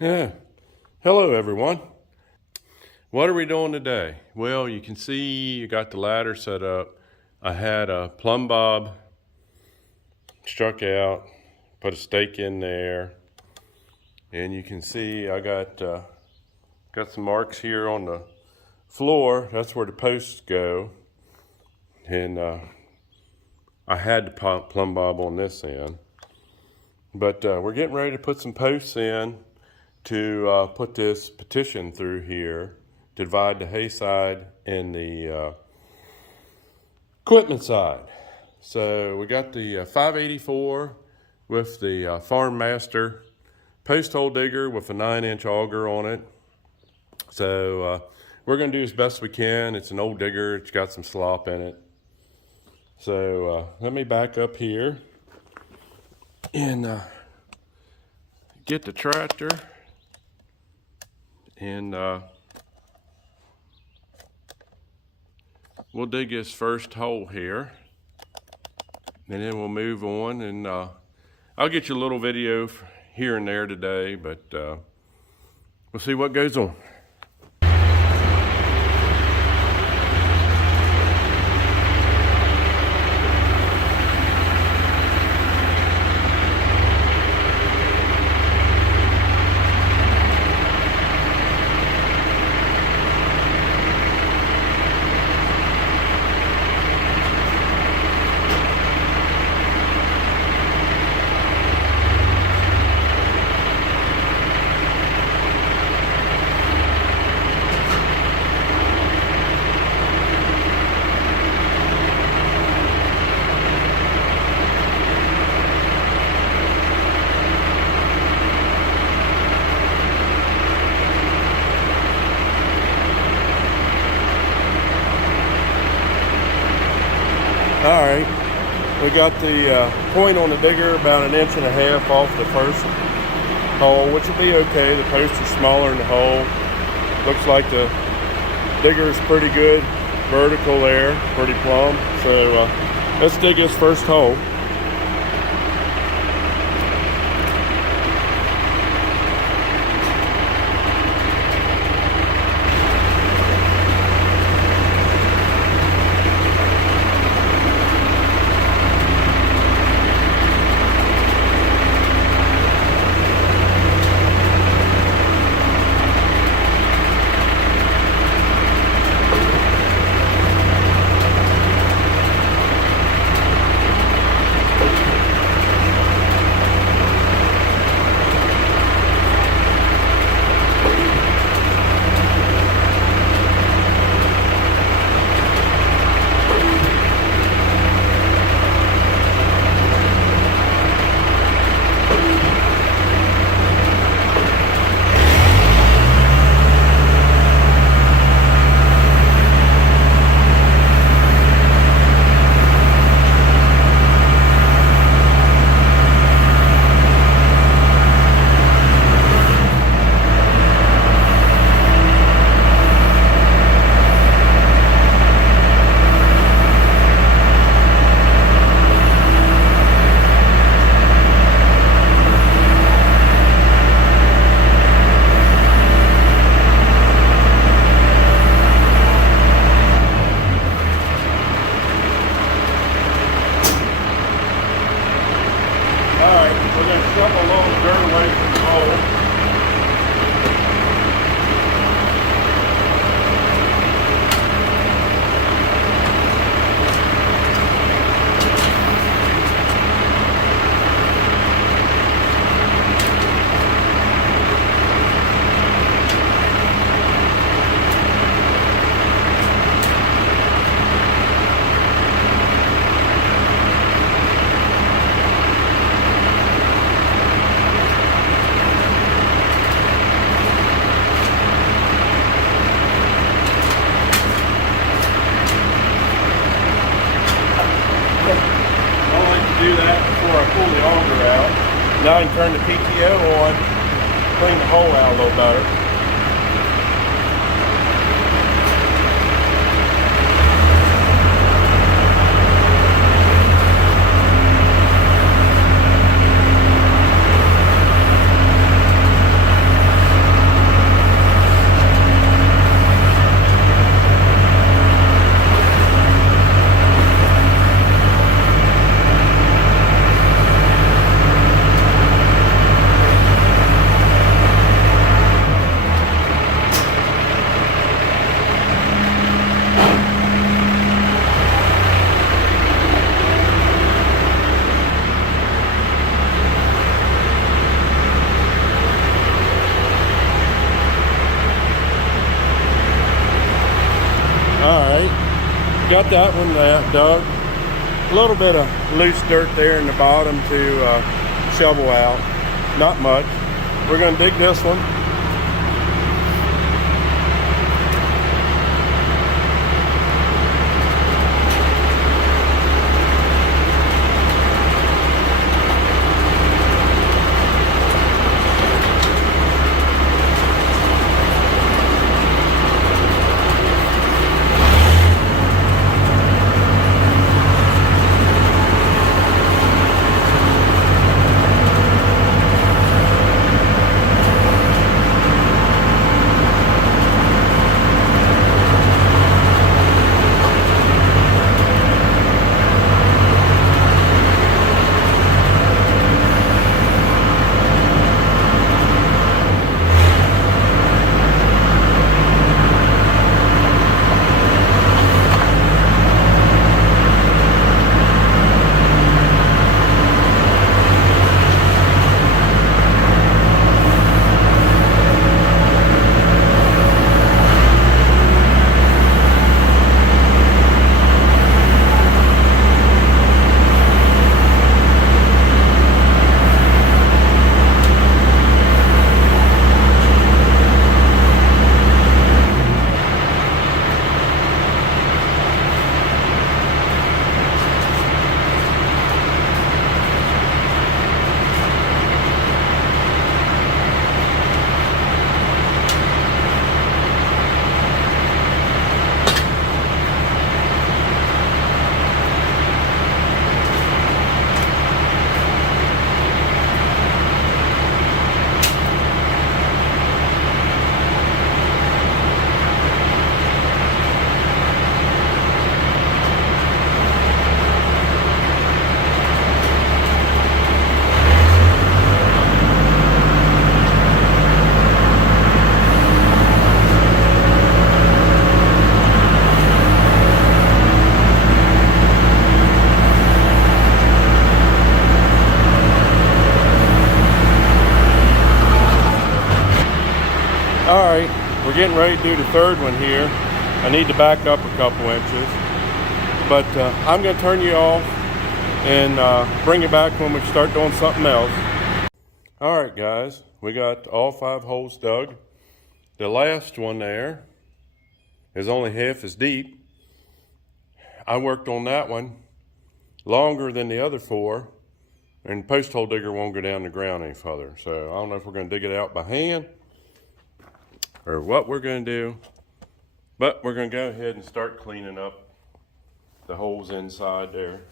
Yeah. Hello, everyone. What are we doing today? Well, you can see you got the ladder set up. I had a plumb bob struck out, put a stake in there, and you can see I got some marks here on the floor. That's where the posts go, and I had the plumb bob on this end. But we're getting ready to put some posts in to put this petition through here to divide the hay side and the equipment side. So we got the 584 with the Farm Master post hole digger with a 9-inch auger on it. So we're going to do as best we can. It's an old digger. It's got some slop in it. So let me back up here and get the tractor and we'll dig this first hole here, and then we'll move on, and I'll get you a little video here and there today, but we'll see what goes on. All right, we got the point on the digger about 1.5 inches off the first hole, which will be okay. The posts are smaller than the hole. Looks like the digger is pretty good vertical there, pretty plumb. So let's dig this first hole. Now I can turn the PTO on, clean the hole out a little better. got that one dug. A little bit of loose dirt there in the bottom to shovel out. Not much. We're going to dig this one. All right, we're getting ready to do the third one here. I need to back up a couple inches, but I'm going to turn you off and bring you back when we start doing something else. All right, guys, we got all 5 holes dug. The last one there is only half as deep. I worked on that one longer than the other 4, and the post hole digger won't go down the ground any further. So I don't know if we're going to dig it out by hand or what we're going to do, but we're going to go ahead and start cleaning up the holes inside there.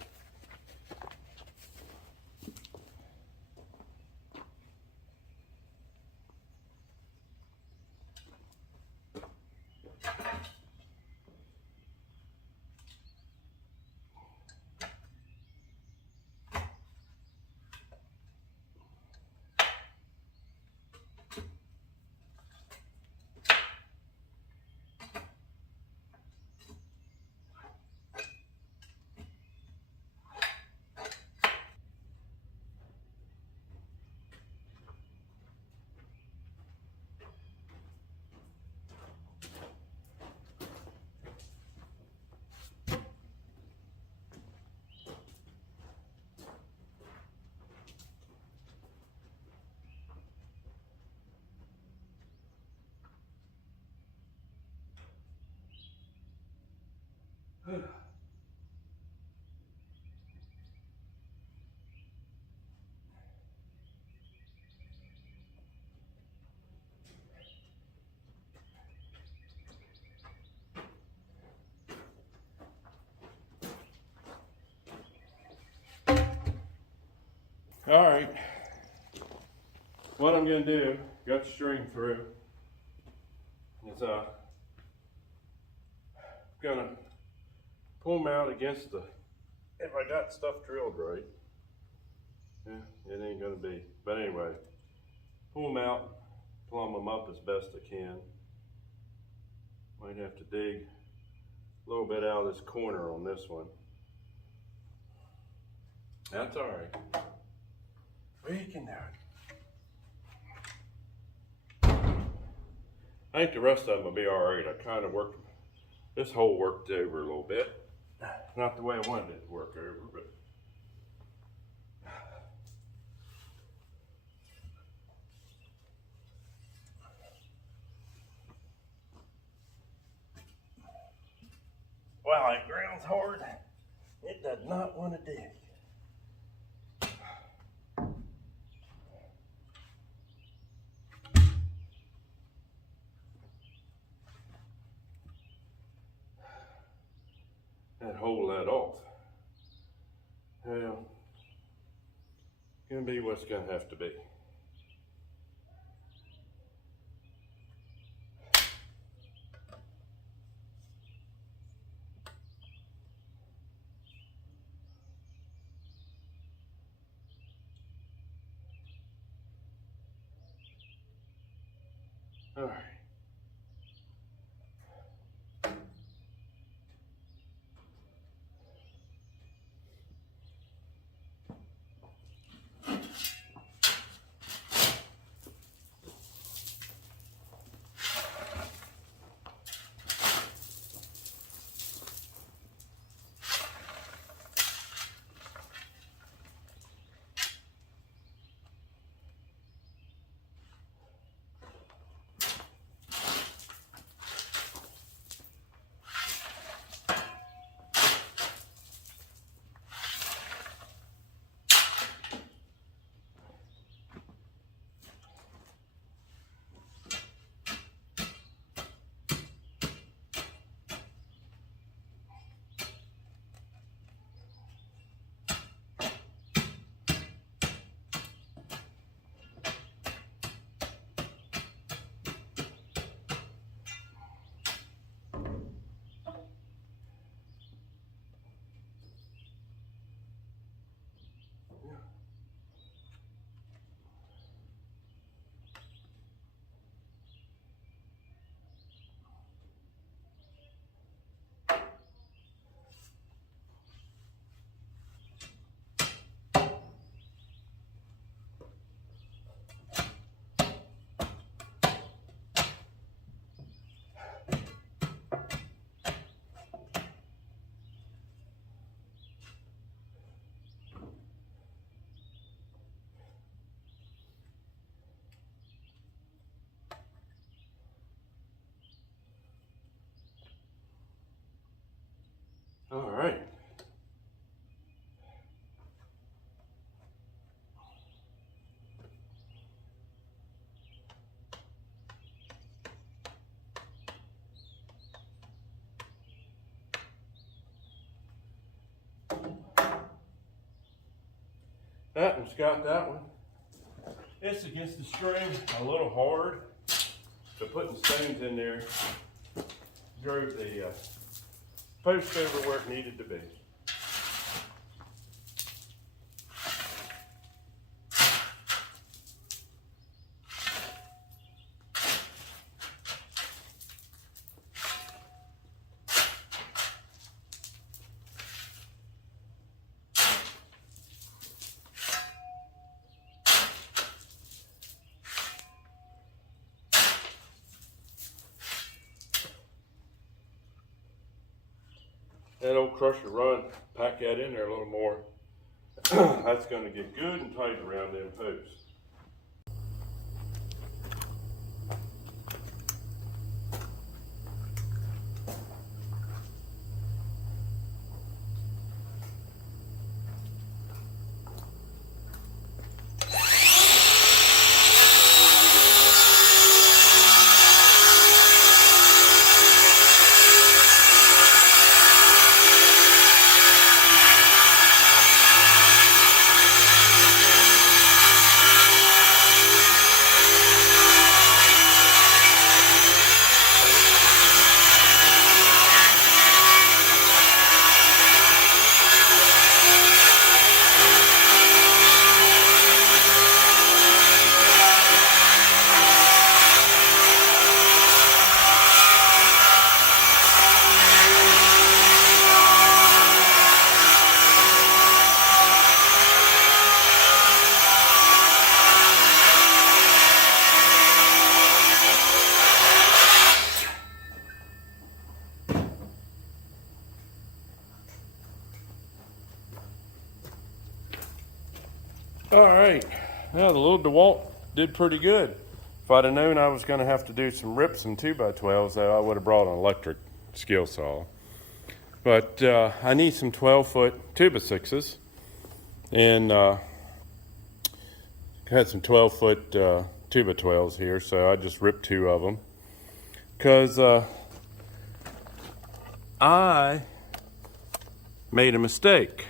All right, what I'm going to do, got the string through, is going to pull them out against the, if I got stuff drilled right, yeah, it ain't going to be, but anyway, pull them out, plumb them up as best I can. Might have to dig a little bit out of this corner on this one. That's all right. We can do it. I think the rest of them will be all right. I kind of worked, this hole worked over a little bit. Not the way I wanted it to work over, but wow, that ground's hard. It does not want to dig. That hole let off. Well, gonna be what's gonna have to be. All right. All right. That one's got that one. It's against the string, a little hard. So putting stones in there drove the post over where it needed to be. That old crusher run, pack that in there a little more. That's going to get good and tight around them posts. All right, now the little DeWalt did pretty good. If I'd have known I was going to have to do some rips and 2x12s, though, I would have brought an electric skill saw. But I need some 12-foot 2x6s, and had some 12-foot 2x12s here, so I just ripped 2 of them. Because I made a mistake.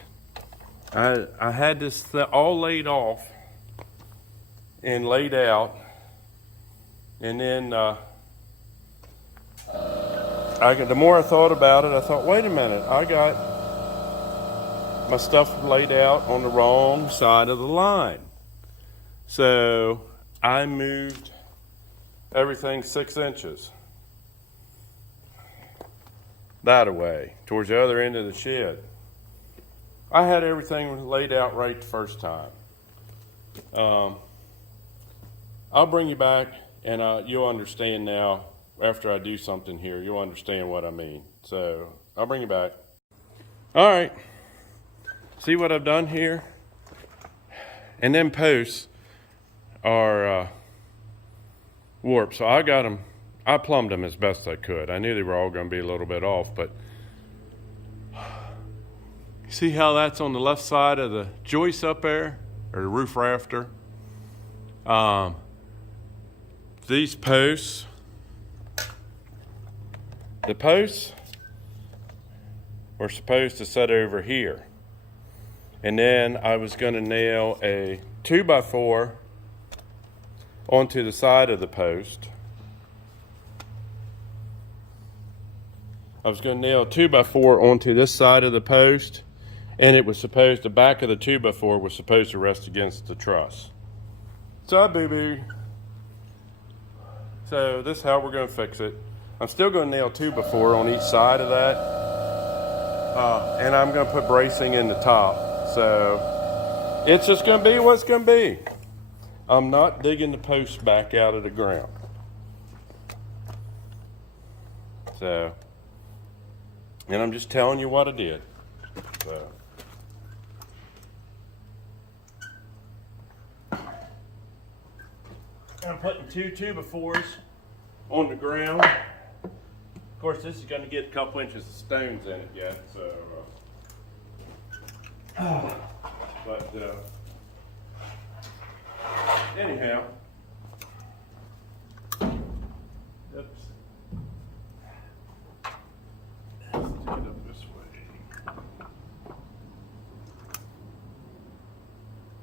I had this all laid off and laid out, and then the more I thought about it, I thought, wait a minute, I got my stuff laid out on the wrong side of the line. So I moved everything 6 inches that away towards the other end of the shed. I had everything laid out right the first time. I'll bring you back, and you'll understand now. After I do something here, you'll understand what I mean. So I'll bring you back. All right. See what I've done here? And then posts are warped. So I got them. I plumbed them as best I could. I knew they were all going to be a little bit off, but see how that's on the left side of the joist up there, or the roof rafter? These posts, the posts were supposed to set over here. And then I was going to nail a 2x4 onto the side of the post. I was going to nail a 2x4 onto this side of the post, and it was supposed, the back of the 2x4 was supposed to rest against the truss. So boo-boo. So this is how we're going to fix it. I'm still going to nail 2x4 on each side of that, and I'm going to put bracing in the top. So it's just going to be what it's going to be. I'm not digging the posts back out of the ground. So, and I'm just telling you what I did. So. I'm putting 2 2x4s on the ground. Of course, this is going to get a couple inches of stones in it yet, so. But anyhow. Oops. Let's take it up this way.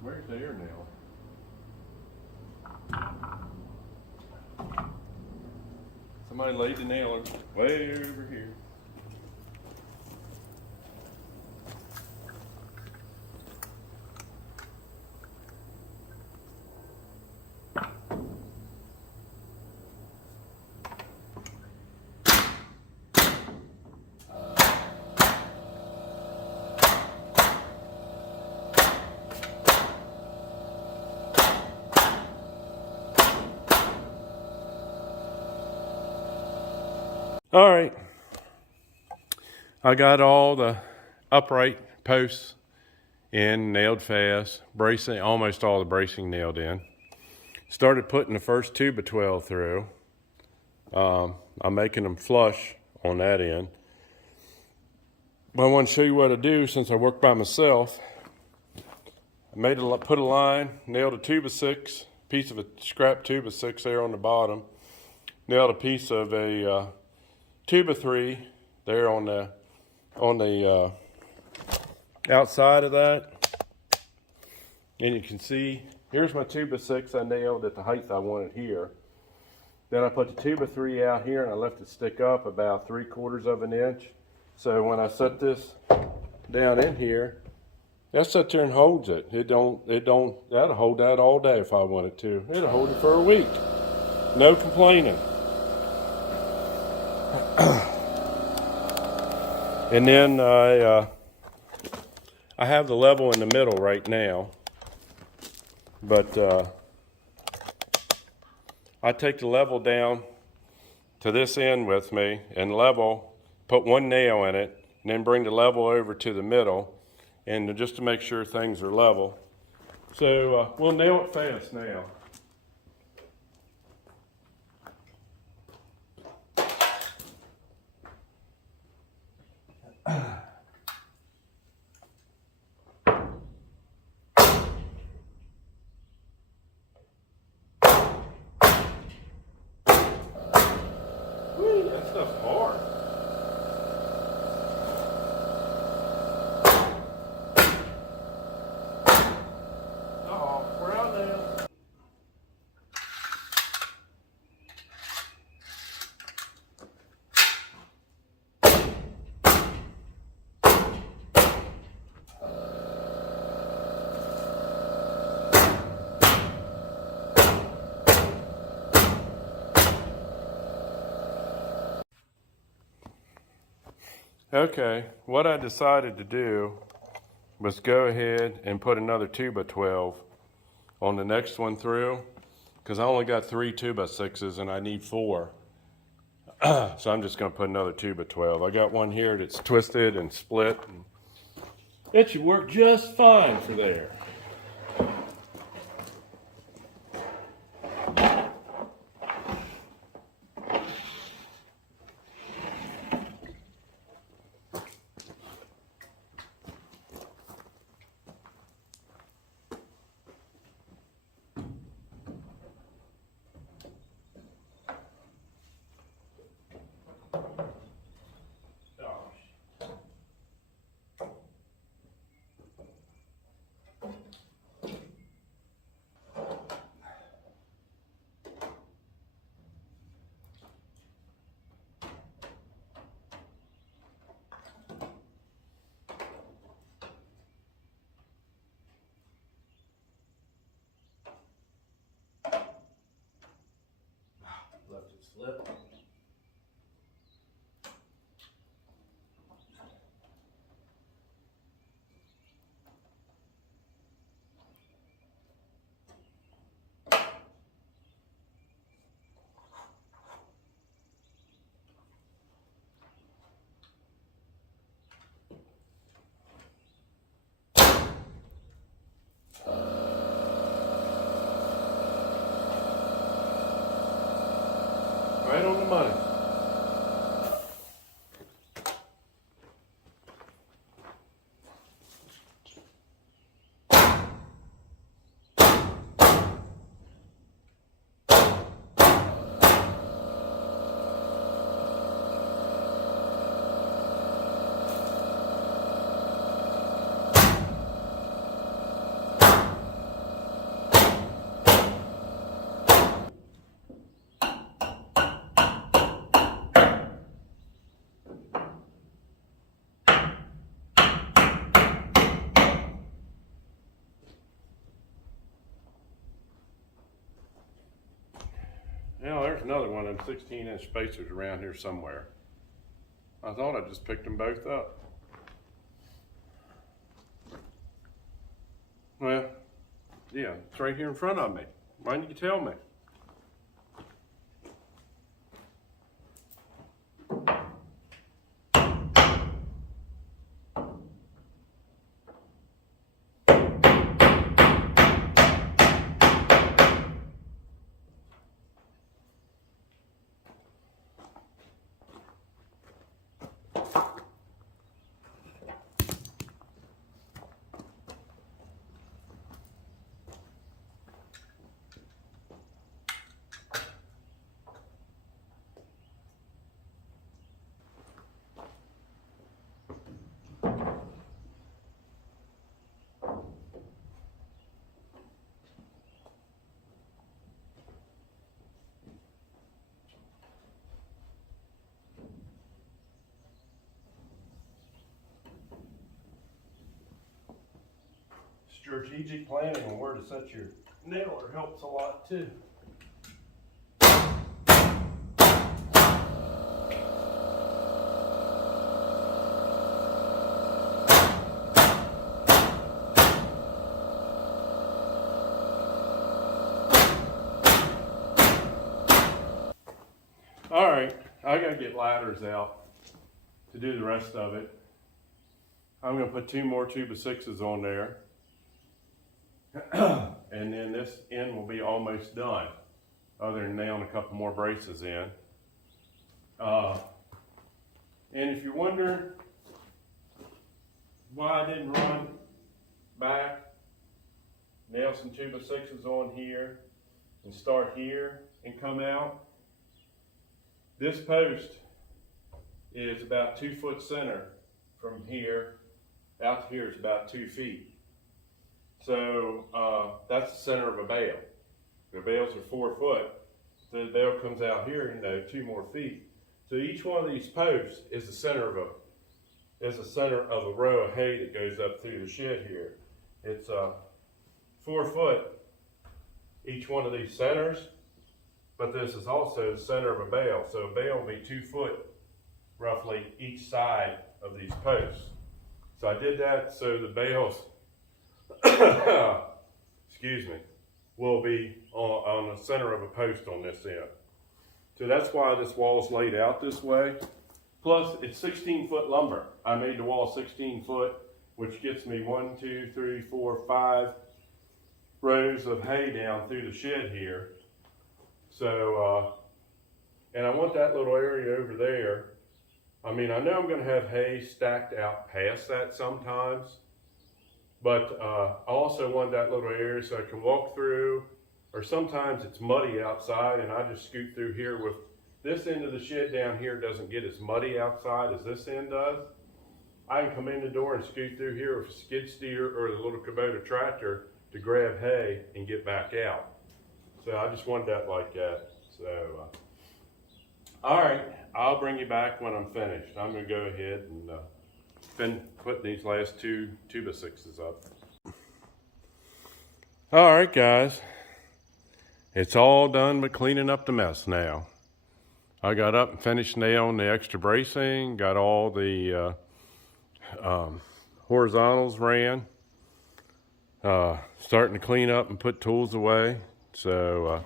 Where's the air nail? Somebody laid the nail way over here. All right, I got all the upright posts in, nailed fast, bracing, almost all the bracing nailed in. Started putting the first 2x12 through. I'm making them flush on that end. But I want to show you what I do since I work by myself. I put a line, nailed a 2x6, piece of a scrap 2x6 there on the bottom, nailed a piece of a 2x3 there on the outside of that, and you can see here's my 2x6 I nailed at the height I wanted here. Then I put the 2x3 out here and I left it stick up about 3/4 of an inch. So when I set this down in here, that sits there and holds it. That'll hold that all day if I wanted to. It'll hold it for a week. No complaining. And then I have the level in the middle right now, but I take the level down to this end with me and level, put one nail in it, and then bring the level over to the middle, and just to make sure things are level, So we'll nail it fast now. Woo, that stuff's hard. Oh, we're out now. Okay, what I decided to do was go ahead and put another 2x12 on the next one through, because I only got 3 2x6s and I need 4. So I'm just going to put another 2x12. I got one here that's twisted and split. It should work just fine for there. Left it slip. Right on the money. Now there's another one of them 16-inch spacers around here somewhere. I thought I just picked them both up. Well, yeah, it's right here in front of me. Why didn't you tell me? Strategic planning on where to set your nailer helps a lot too. All right, I gotta get ladders out to do the rest of it. I'm gonna put 2 more 2x6s on there. And then this end will be almost done, other than nailing a couple more braces in. And if you're wondering why I didn't run back, nail some 2x6s on here and start here and come out, this post is about 2 foot center from here out to here is about 2 feet. So that's the center of a bale. The bales are 4 foot. The bale comes out here, 2 more feet. So each one of these posts is the center of a row of hay that goes up through the shed here. It's 4 foot each one of these centers, but this is also the center of a bale. So a bale will be 2 foot roughly each side of these posts. So I did that so the bales, excuse me, will be on the center of a post on this end. So that's why this wall is laid out this way. Plus, it's 16 foot lumber. I made the wall 16 foot, which gets me 1, 2, 3, 4, 5 rows of hay down through the shed here. So, and I want that little area over there. I mean, I know I'm gonna have hay stacked out past that sometimes, but I also want that little area so I can walk through, or sometimes it's muddy outside and I just scoot through here. With this end of the shed down here doesn't get as muddy outside as this end does. I can come in the door and scoot through here with a skid steer or the little Kubota tractor to grab hay and get back out. So I just wanted that like that. So, all right, I'll bring you back when I'm finished. I'm gonna go ahead and been putting these last 2 2x6s up. All right, guys. It's all done but cleaning up the mess now. I got up and finished nailing the extra bracing, got all the horizontals ran, starting to clean up and put tools away. So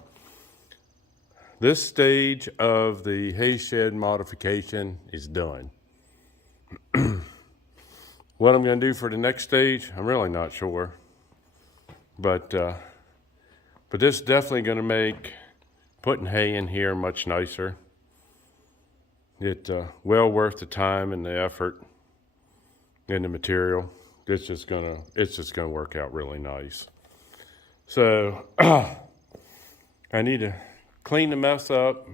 this stage of the hay shed modification is done. What I'm going to do for the next stage, I'm really not sure. But this is definitely going to make putting hay in here much nicer. It's well worth the time and the effort and the material. It's just gonna work out really nice. So I need to clean the mess up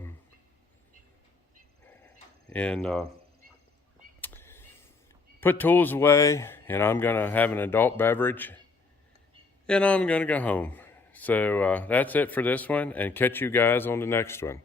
and put tools away, and I'm gonna have an adult beverage and I'm gonna go home. So that's it for this one, and catch you guys on the next one.